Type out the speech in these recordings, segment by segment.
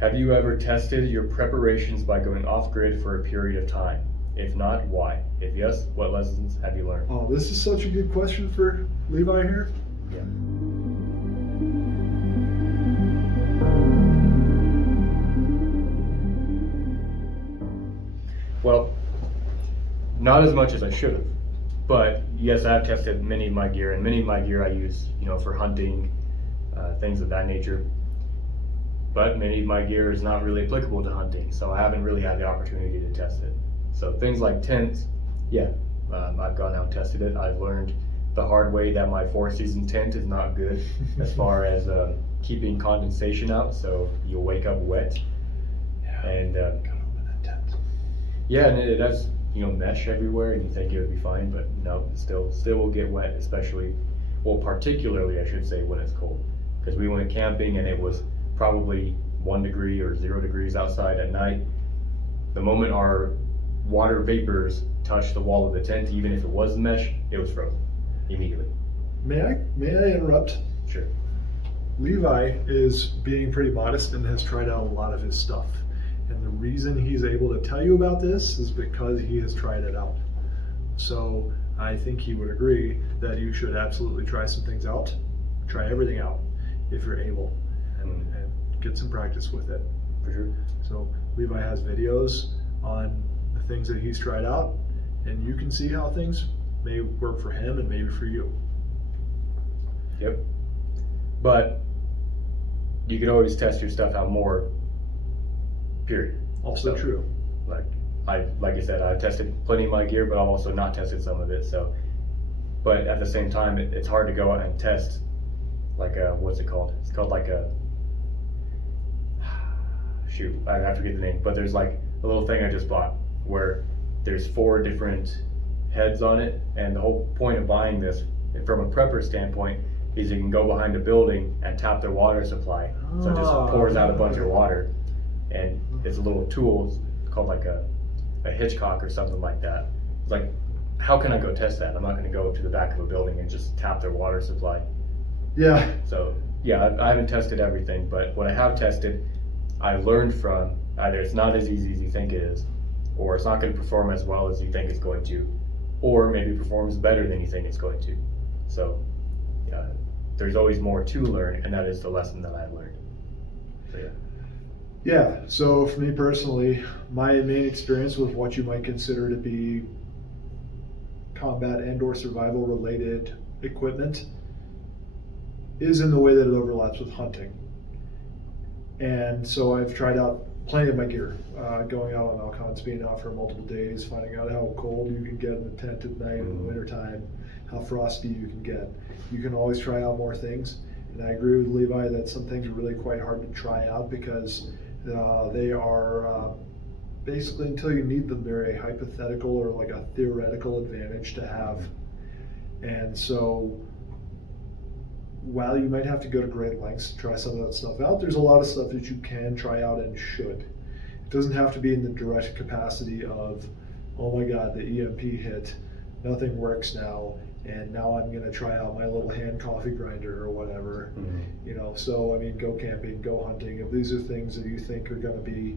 Have you ever tested your preparations by going off-grid for a period of time? If not, why? If yes, what lessons have you learned? Oh, this is such a good question for Levi here. Yeah. Well, not as much as I should have, but yes, I've tested many of my gear, and many of my gear I use, for hunting, things of that nature. But many of my gear is not really applicable to hunting, so I haven't really had the opportunity to test it. So things like tents, yeah, I've gone out and tested it. I've learned the hard way that my 4-season tent is not good as far as keeping condensation out, so you'll wake up wet. Yeah, and gotta open that tent. Yeah, and it has mesh everywhere, and you think it would be fine, but no, it still will get wet, especially, well, particularly I should say when it's cold, because we went camping and it was probably 1 degree or 0 degrees outside at night. The moment our water vapors touched the wall of the tent, even if it was mesh, it was frozen immediately. May I interrupt? Sure. Levi is being pretty modest and has tried out a lot of his stuff. And the reason he's able to tell you about this is because he has tried it out. So I think he would agree that you should absolutely try some things out. Try everything out if you're able, and get some practice with it. For sure. So Levi has videos on the things that he's tried out, and you can see how things may work for him and maybe for you. Yep. But you could always test your stuff out more, period. Also true. Like I said, I've tested plenty of my gear, but I've also not tested some of it. So, but at the same time, it's hard to go out and test like what's it called? It's called like a, shoot, I forget the name, but there's like a little thing I just bought where there's 4 different heads on it, and the whole point of buying this from a prepper standpoint is you can go behind a building and tap their water supply, so it just pours out a bunch of water, and it's a little tool called like a Hitchcock or something like that. It's like, how can I go test that? I'm not going to go to the back of a building and just tap their water supply. Yeah. So yeah, I haven't tested everything, but what I have tested, I learned from either it's not as easy as you think it is, or it's not going to perform as well as you think it's going to, or maybe performs better than you think it's going to. So there's always more to learn, and that is the lesson that I've learned. So yeah. Yeah, so for me personally, my main experience with what you might consider to be combat and or survival related equipment is in the way that it overlaps with hunting. And so I've tried out plenty of my gear, going out on elk hunts, being out for multiple days, finding out how cold you can get in the tent at night in the wintertime, how frosty you can get. You can always try out more things. And I agree with Levi that some things are really quite hard to try out because they are basically, until you need them, they're a hypothetical or like a theoretical advantage to have. And so while you might have to go to great lengths to try some of that stuff out, there's a lot of stuff that you can try out and should. It doesn't have to be in the direct capacity of, oh my God, the EMP hit, nothing works now, and now I'm gonna try out my little hand coffee grinder or whatever. Mm-hmm. So I mean, go camping, go hunting. If these are things that you think are gonna be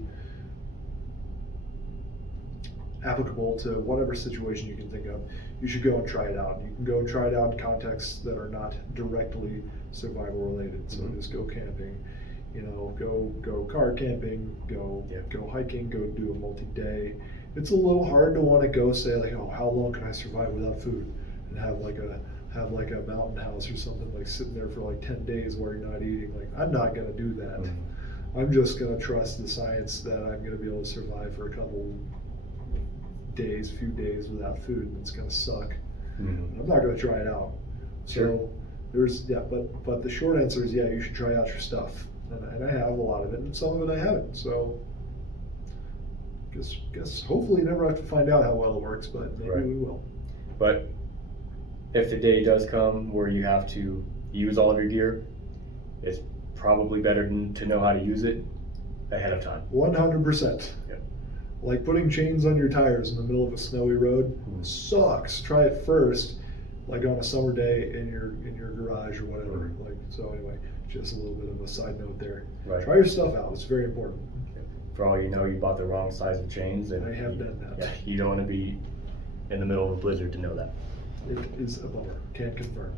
applicable to whatever situation you can think of, you should go and try it out. You can go and try it out in contexts that are not directly survival related. So just go camping, go car camping, go hiking, go do a multi-day. It's a little hard to want to go say like, oh, how long can I survive without food, and have like a mountain house or something, like sitting there for like 10 days where you're not eating. Like, I'm not gonna do that. I'm just gonna trust the science that I'm gonna be able to survive for a few days without food, and it's gonna suck. I'm not gonna try it out. So but the short answer is you should try out your stuff, and I have a lot of it, and some of it I haven't. So guess hopefully you never have to find out how well it works, but maybe we will. But if the day does come where you have to use all of your gear, it's probably better to know how to use it ahead of time. 100%. Yep. Like putting chains on your tires in the middle of a snowy road sucks. Try it first, like on a summer day in your garage or whatever. So anyway, Just a little bit of a side note there. Right. Try your stuff out. It's very important. For all you know, you bought the wrong size of chains, and I have done that. Yeah, you don't want to be in the middle of a blizzard to know that. It is a bummer. Can't confirm.